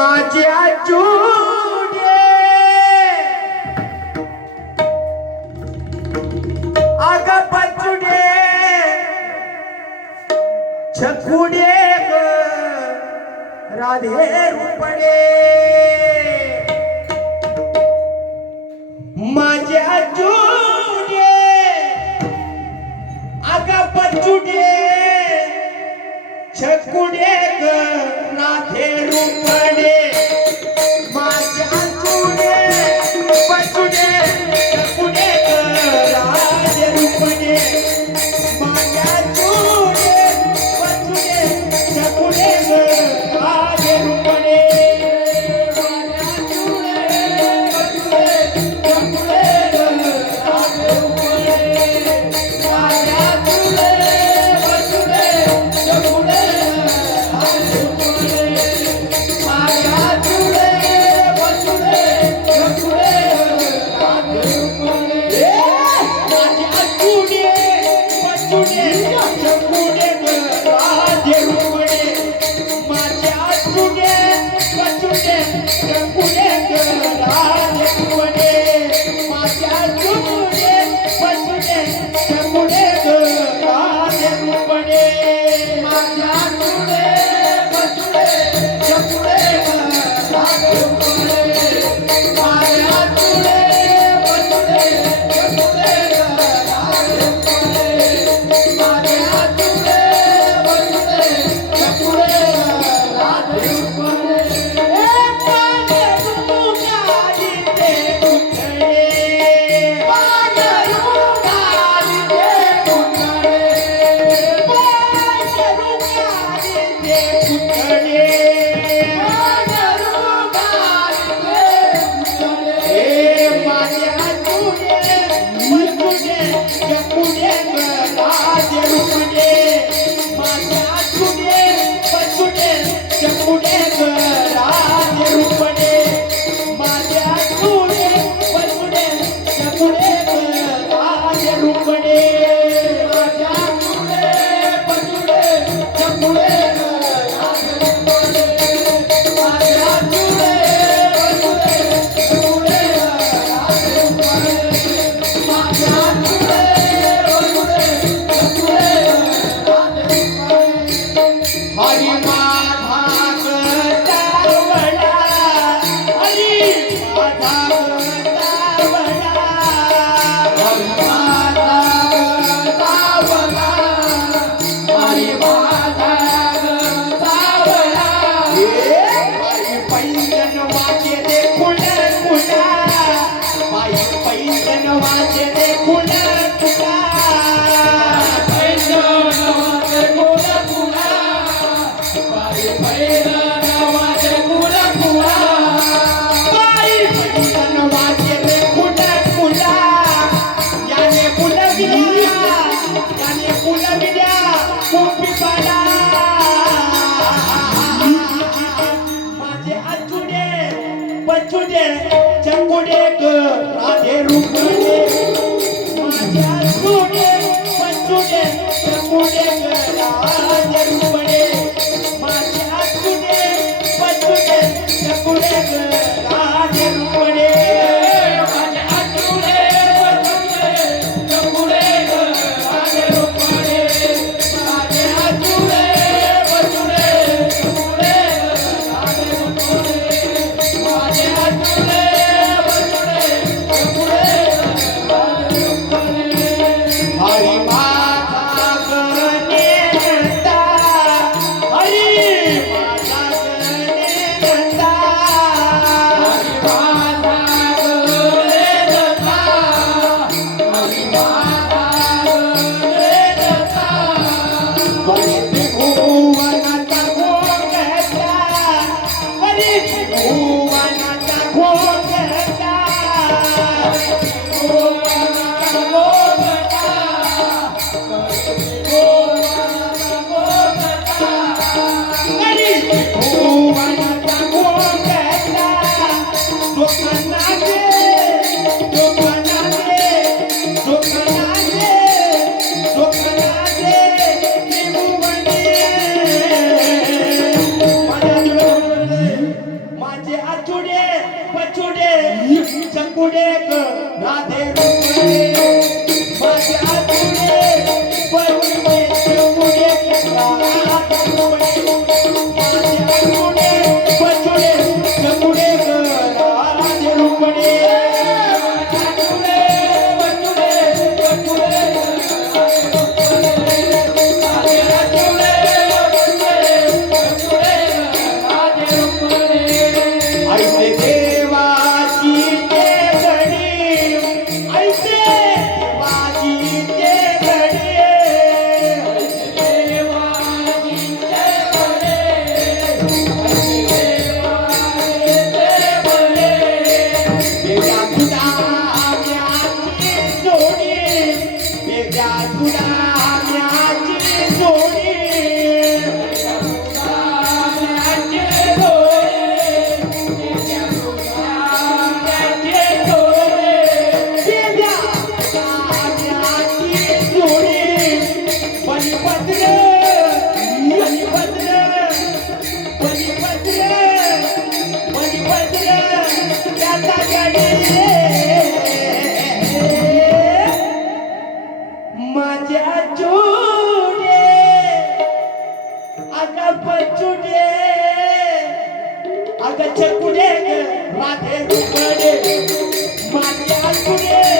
माझ्या चुडे आग पचुडे छकुडे ग राधे रूपडे माझ्या चुडे आग पचुडे छकुडे ग राधे रूपडे माझ्या चुडे पचुडे छकुडे ग राधे रूपडे माझ्या चुडे पचुडे छकुडे ग राधे रूपडे माझ्या चुडे पचुडे छकुडे ग राधे रूपडे माझ्या चुडे पचुडे छकुडे छकुडे ग राधे रूपडे माझ्या चुडे पचुडे छकुडे ग राधे रूपडे माझ्या चुडे पचुडे छकुडे ग राधे रूपडे माझ्या चुडे पचुडे छकुडे ग राधे रूपडे माझ्या चुडे पचुडे छकुडे ग राधे रूपडे माझ्या चुडे हरी माता गणेशता हरी माता गणेशता हरी माता गणेशता हरी माता गणेशता हरी भुवनाचा भोगता हरी भुवनाचा भोगता चकुडे ग राधे रुपडे माझ्या चुडे पडले चकुडे ग राधे रुपडे माझ्या चुडे पडले चकुडे ग राधे रुपडे ऐसे देवाची ते घडी ऐसे देवाची ते घडी वेगळ्या गुलाब्याची जोडी वेगळ्या गुलाब्याची जोडी माझ्या चुडे अगं पचुडे अगं चकुडे राधे रुपडे माझ्या चुडे